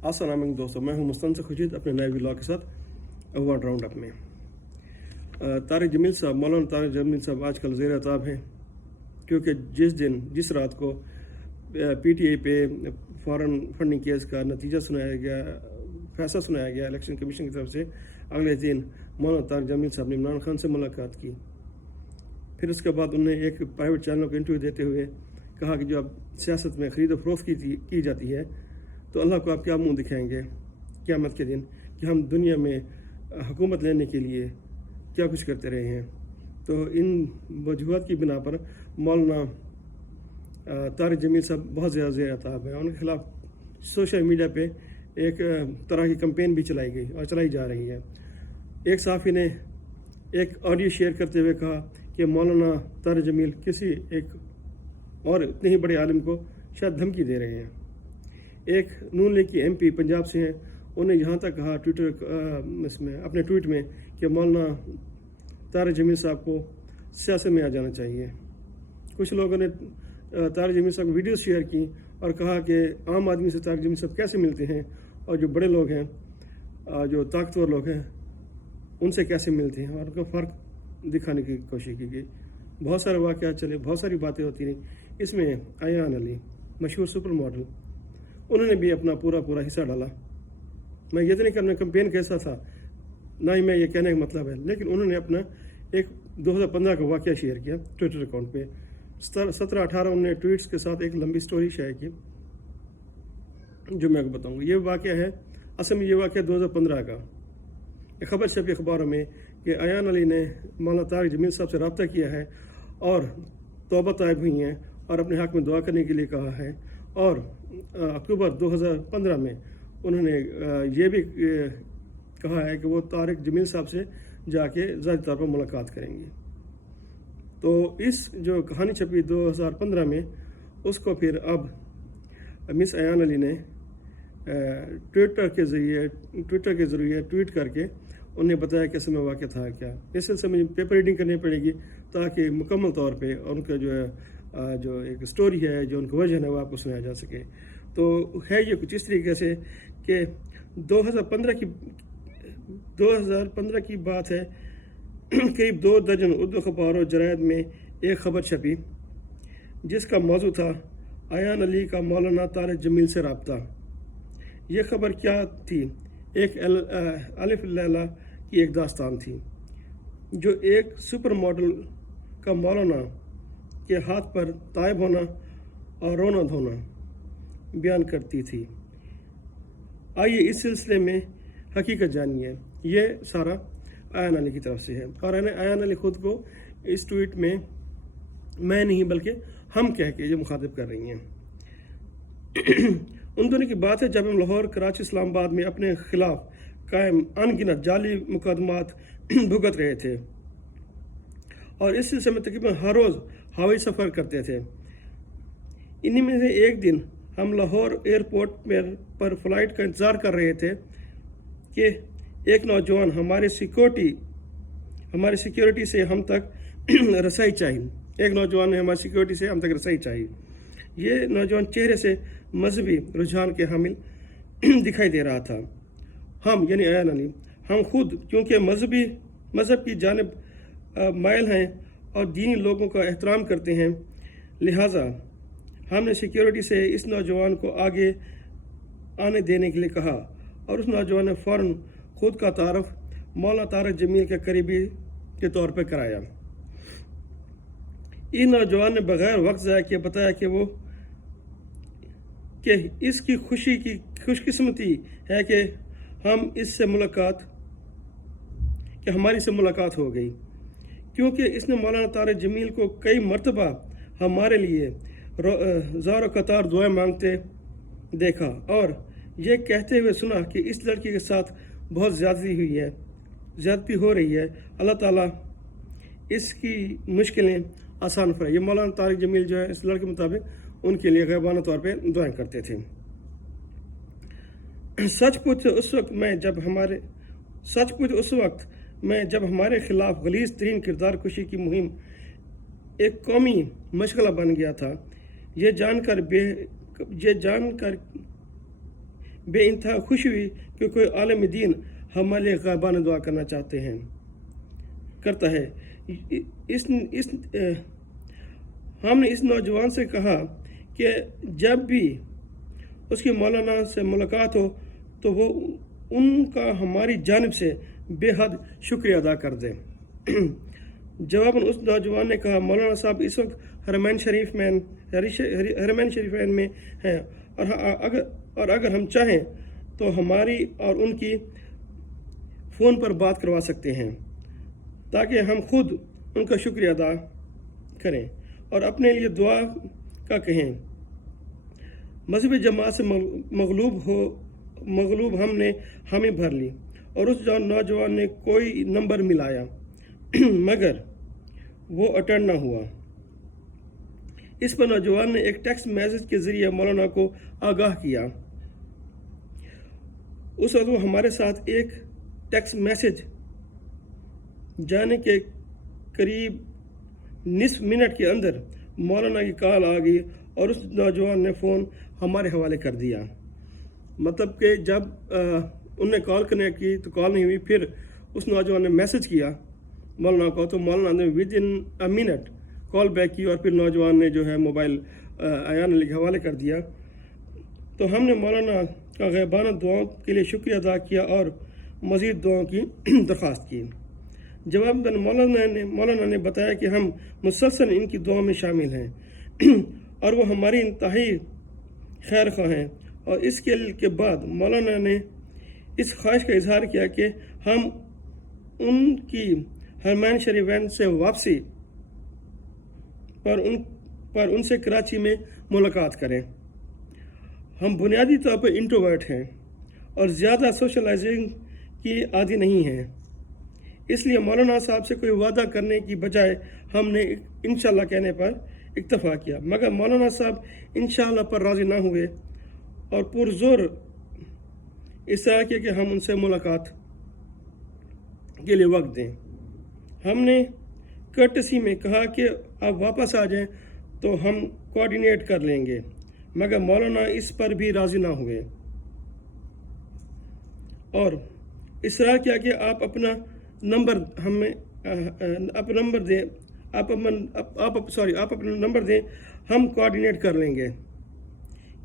अस्सलाम वालेकुम दोस्तों, मैं हूं मुस्तनसर खुशीद अपने नए व्लॉग के साथ अवार्ड राउंड अप में। तारिक जमील साहब, मौलाना तारिक जमील साहब आजकल ज़ेर अताब हैं, क्योंकि जिस रात को PTI पे फॉरेन फंडिंग केस का नतीजा सुनाया गया, फैसला सुनाया गया इलेक्शन कमीशन की तरफ से, अगले दिन मौलाना तारिक जमील साहब ने इमरान खान से मुलाकात की। फिर उसके बाद उन्होंने एक प्राइवेट चैनल को इंटरव्यू देते हुए कहा कि जो अब सियासत में ख़रीद फरोख्त की जाती है तो अल्लाह को आप क्या मुंह दिखाएंगे क़यामत के दिन कि हम दुनिया में हुकूमत लेने के लिए क्या कुछ करते रहे हैं। तो इन वजूहत की बिना पर मौलाना तारिक जमील साहब बहुत ज़्यादा ज़ेर अताब है। उनके खिलाफ सोशल मीडिया पे एक तरह की कैंपेन भी चलाई गई और चलाई जा रही है। एक सहाफ़ी ने एक ऑडियो शेयर करते हुए कहा कि मौलाना तारिक जमील किसी एक और इतने ही बड़े आलिम को शायद धमकी दे रहे हैं। एक नून लीग की MP पंजाब से हैं, उन्हें यहाँ तक कहा अपने ट्वीट में कि मौलाना तारिक जमील साहब को सियासत में आ जाना चाहिए। कुछ लोगों ने तारिक जमील साहब वीडियो शेयर की और कहा कि आम आदमी से तारिक जमील साहब कैसे मिलते हैं और जो बड़े लोग हैं, जो ताकतवर लोग हैं, उनसे कैसे मिलते हैं, और उनका फ़र्क दिखाने की कोशिश की गई। बहुत सारे वाक़यात चले, बहुत सारी बातें होती रहीं। इसमें अयान अली, मशहूर सुपर मॉडल, उन्होंने भी अपना पूरा हिस्सा डाला। मैं ये तो नहीं करना कैंपेन कैसा था, ना ही मैं ये कहने का मतलब है, लेकिन उन्होंने अपना एक 2015 का वाक़या शेयर किया ट्विटर अकाउंट पे। 17-18 उन्होंने ट्वीट्स के साथ एक लंबी स्टोरी शेयर की जो मैं आपको बताऊँगा। ये वाक़या है, असल में ये वाक़या 2015 का। एक खबर छपी अखबारों में कि अयान अली ने मौलाना तारिक जमील साहब से रब्ता किया है और तौबा तायब हुई हैं और अपने हक़ में दुआ करने के लिए कहा है। और अक्टूबर 2015 में उन्होंने ये भी कहा है कि वो तारिक जमील साहब से जाके ज़ाती तौर पर मुलाकात करेंगे। तो इस जो कहानी छपी 2015 में, उसको फिर अब मिस अयान अली ने ट्विटर के ज़रिए ट्वीट करके उन्हें बताया कि असल में वाक़या था क्या। इस सिलसिले में पेपर रीडिंग करनी पड़ेगी ताकि मुकम्मल तौर पे उनका जो एक स्टोरी है, जो उनका वजह है, वो आपको सुनाया जा सके। तो है ये कुछ इस तरीके से कि 2015 की बात है। करीब 2 दर्जन उर्दू अखबार और जरायद में एक ख़बर छपी जिसका मौजू था अयान अली का मौलाना तारिक जमील से रब्ता। ये ख़बर क्या थी? एक अलिफ लैला की एक दास्तान थी जो एक सुपर मॉडल का मौलाना के हाथ पर तायब होना और रोना धोना बयान करती थी। आइए इस सिलसिले में हकीकत जानिए। ये सारा अयान अली की तरफ से है और अयान अली ख़ुद को इस ट्वीट में मैं नहीं बल्कि हम कह के ये मुखातिब कर रही हैं। उन दोनों की बात है जब हम लाहौर, कराची, इस्लामाबाद में अपने खिलाफ कायम अनगिनत जाली मुकदमात भुगत रहे थे और इस सिलसिले में तकरीबन हर रोज़ हवाई सफ़र करते थे। इन्हीं में से एक दिन हम लाहौर एयरपोर्ट पर फ़्लाइट का इंतज़ार कर रहे थे कि एक नौजवान हमारे सिक्योरिटी से हम तक रसाई चाहिए। एक नौजवान ने हमारी सिक्योरिटी से हम तक रसाई चाहिए। ये नौजवान चेहरे से मजहबी रुझान के हामिल दिखाई दे रहा था। हम यानी अयान अली, हम खुद क्योंकि मज़हब की जानिब मायल हैं और दीनी लोगों का एहतराम करते हैं, लिहाजा हमने सिक्योरिटी से इस नौजवान को आगे आने देने के लिए कहा और उस नौजवान ने फ़ौरन खुद का तारफ़ मौलाना तारिक जमील के करीबी के तौर पर कराया। इस नौजवान ने बग़ैर वक्त ज़ाया किए बताया कि इसकी खुशकिस्मती है कि हमारी से मुलाकात हो गई, क्योंकि इसने मौलाना तारिक जमील को कई मरतबा हमारे लिए ज़ार कतार दुआएं मांगते देखा और ये कहते हुए सुना कि इस लड़की के साथ बहुत ज़्यादती हो रही है। अल्लाह ताला इसकी मुश्किलें आसान फरमाए। ये मौलाना तारिक जमील जो है, इस लड़के के मुताबिक उनके लिए गैबाना तौर पे दुआएं करते थे। सचमुच उस वक्त मैं जब हमारे खिलाफ गलीज़ तरीन किरदार कुशी की मुहिम एक कौमी मशगला बन गया था। ये जानकर बे इंतहा खुश हुई कि कोई आलम दीन हमारे लिए ग़ाइबाना दुआ करता है। हमने इस नौजवान से कहा कि जब भी उसकी मौलाना से मुलाकात हो तो वो उनका हमारी जानिब से बेहद शुक्रिया अदा कर दें। जवाबन उस नौजवान ने कहा, मौलाना साहब इस वक्त हरमैन शरीफैन में हैं और अगर हम चाहें तो हमारी और उनकी फ़ोन पर बात करवा सकते हैं ताकि हम खुद उनका शुक्रिया अदा करें और अपने लिए दुआ का कहें। मजहबी जमात से मगलूब हमने हामी भर ली और उस नौजवान ने कोई नंबर मिलाया मगर वो अटेंड ना हुआ। इस पर नौजवान ने एक टेक्स्ट मैसेज के ज़रिए मौलाना को आगाह किया। उस वक्त वो हमारे साथ एक टेक्स्ट मैसेज जाने के करीब निस्फ मिनट के अंदर मौलाना की कॉल आ गई और उस नौजवान ने फ़ोन हमारे हवाले कर दिया। मतलब कि जब उनने कॉल कनेक्ट की तो कॉल नहीं हुई, फिर उस नौजवान ने मैसेज किया मौलाना को, तो मौलाना ने with in a minute call back की और फिर नौजवान ने जो है मोबाइल अयान अली के हवाले कर दिया। तो हमने मौलाना का ग़ाइबाना दुआओं के लिए शुक्रिया अदा किया और मज़ीद दुआओं की दरख्वास्त की। जवाब में मौलाना ने बताया कि हम मुसलसल इनकी दुआओं में शामिल हैं और वो हमारी इंतहाई खैर ख्वाह हैं। और इसके बाद मौलाना ने इस ख्वाहिश का इजहार किया कि हम उनकी हरमैन शरीफैन से वापसी पर उनसे कराची में मुलाकात करें। हम बुनियादी तौर पर इंट्रोवर्ट हैं और ज़्यादा सोशलाइजिंग की आदी नहीं हैं, इसलिए मौलाना साहब से कोई वादा करने की बजाय हमने इंशाल्लाह कहने पर इक्तफा किया। मगर मौलाना साहब इंशाल्लाह पर राज़ी ना हुए और पुरजोर इस तरह किया कि हम उनसे मुलाकात के लिए वक्त दें। हमने कर्टसी में कहा कि आप वापस आ जाएं तो हम कोऑर्डिनेट कर लेंगे, मगर मौलाना इस पर भी राज़ी ना हुए और इसरार किया कि आप अपना नंबर हमें अपना नंबर दें, हम कोऑर्डिनेट कर लेंगे।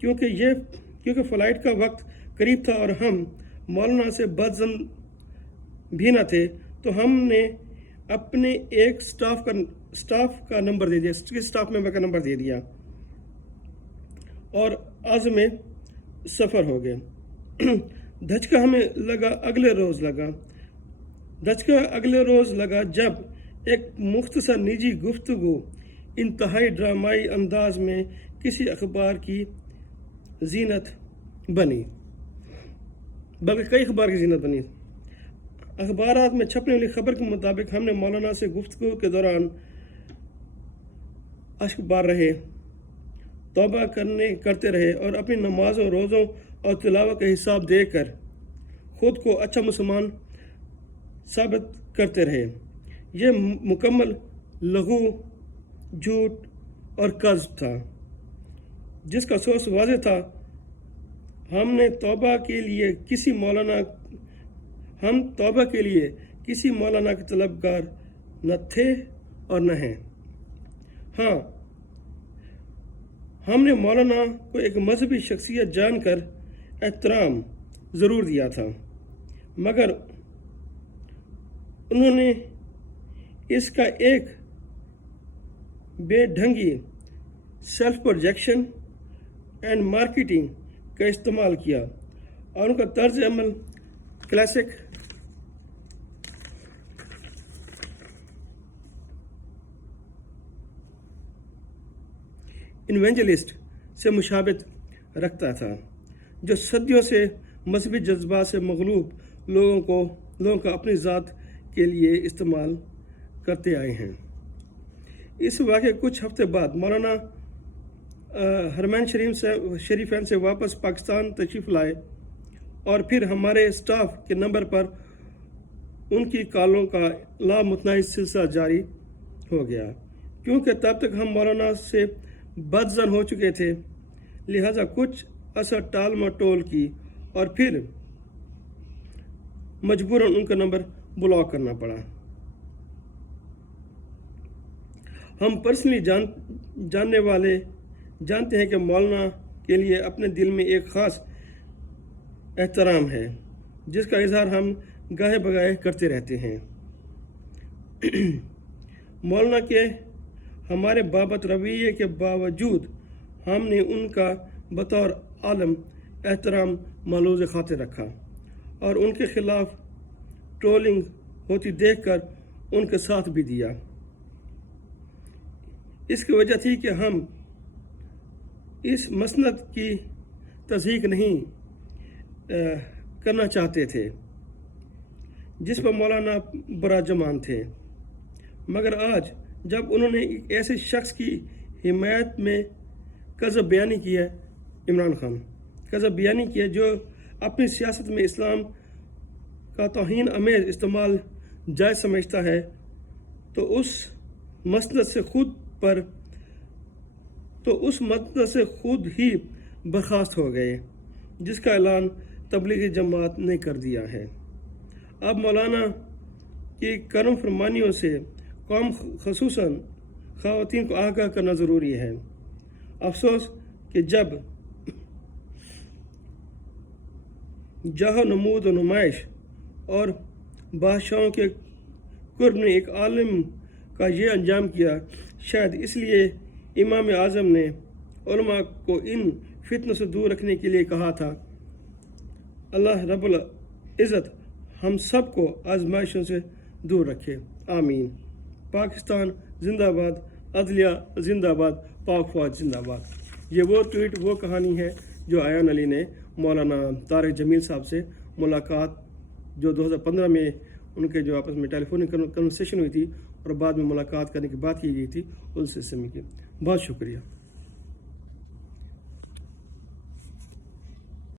क्योंकि फ़्लाइट का वक्त करीब था और हम मौलाना से बदज़न भी न थे, तो हमने अपने एक स्टाफ का नंबर दे दिया, स्टाफ मेंबर का नंबर दे दिया और आज़म सफ़र हो गए। धचका हमें अगले रोज़ लगा जब एक मुख्तसर निजी गुफ्तगू इंतहाई ड्रामाई अंदाज में किसी अखबार की जीनत बनी, बल्कि कई अखबार की जीनत बनी। अखबारात में छपने वाली खबर के मुताबिक हमने मौलाना से गुफ्तगू के दौरान अश्क बार रहे, तौबा करते रहे और अपनी नमाज़ों, रोज़ों और तिलावत का हिसाब देकर खुद को अच्छा मुसलमान साबित करते रहे। यह मुकम्मल लघु, झूठ और कर्ज था, जिसका सोर्स वाज़ेह था। हम तौबा के लिए किसी मौलाना के तलबगार न थे और न हैं। हाँ, हमने मौलाना को एक मजहबी शख्सियत जानकर एहतराम ज़रूर दिया था, मगर उन्होंने इसका एक बेढंगी सेल्फ प्रोजेक्शन एंड मार्केटिंग का इस्तेमाल किया और उनका तर्ज अमल क्लासिक इवेंजलिस्ट से मुशाबित रखता था, जो सदियों से मजहबी जज्बात से मगलूब लोगों का अपनी ज़ात के लिए इस्तेमाल करते आए हैं। इस वाक़े कुछ हफ्ते बाद मौलाना हरमैन शरीफैन से वापस पाकिस्तान तशरीफ़ लाए और फिर हमारे स्टाफ के नंबर पर उनकी कॉलों का लामुतनाहिद सिलसिला जारी हो गया। क्योंकि तब तक हम मौलाना से बदज़न हो चुके थे, लिहाजा कुछ असर टाल मटोल की और फिर मजबूरन उनका नंबर ब्लॉक करना पड़ा। हम पर्सनली जानने वाले जानते हैं कि मौलाना के लिए अपने दिल में एक ख़ास एहतराम है, जिसका इजहार हम गाहे बगाहे करते रहते हैं। मौलाना के हमारे बाबत रवैये के बावजूद हमने उनका बतौर आलम एहतराम मलूज़ खातिर रखा और उनके खिलाफ ट्रोलिंग होती देखकर उनके साथ भी दिया। इसकी वजह थी कि हम इस मसनद की तस्दीक नहीं करना चाहते थे जिस पर मौलाना बराजमान थे, मगर आज जब उन्होंने एक ऐसे शख्स की हिमायत में कज़ब बयानी की है, इमरान खान कज़ब बयानी की है जो अपनी सियासत में इस्लाम का तौहीन अमेज़ इस्तेमाल जायज़ समझता है, तो उस मसनद से खुद ही बर्खास्त हो गए, जिसका ऐलान तबलीगी जमात ने कर दिया है। अब मौलाना की करम फरमानियों से कौम खसूसन ख़वातीन को आगाह करना ज़रूरी है। अफसोस कि जब जाह नमूद व नुमाइश और बादशाहों के कुर्ब ने एक आलिम का ये अंजाम किया, शायद इसलिए इमाम आज़म ने उलमा को इन फितनों से दूर रखने के लिए कहा था। अल्लाह रब्बुल इज़्ज़त हम सब को आजमाइशों से दूर रखे, आमीन। पाकिस्तान जिंदाबाद, अदलिया जिंदाबाद, पाक फौज जिंदाबाद। ये वो ट्वीट, वो कहानी है जो आयान अली ने मौलाना तारिक जमील साहब से मुलाकात जो 2015 में उनके जो आपस में टेलीफोनिक कन्वर्सेशन हुई थी और बाद में मुलाकात करने की बात की गई थी, उस सिलसिले में की। बहुत शुक्रिया।